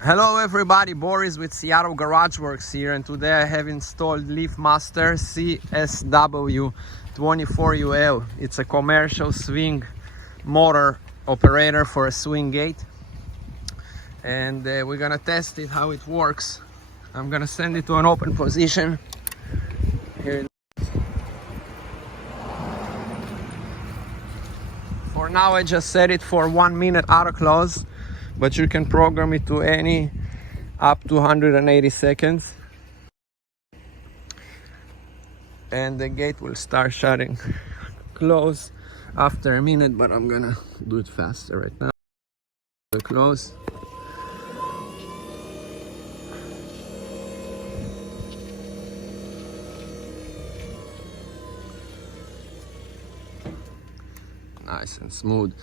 Hello everybody, Boris with Seattle Garage Works here, and today I have installed LeafMaster CSW24UL. It's a commercial swing motor operator for a swing gate, and we're gonna test it, how it works. I'm gonna send it to an open position here. For now I just set it for 1 minute auto close, but you can program it to any up to 180 seconds, and the gate will start shutting close after a minute, but I'm gonna do it faster right now. Close. Nice and smooth.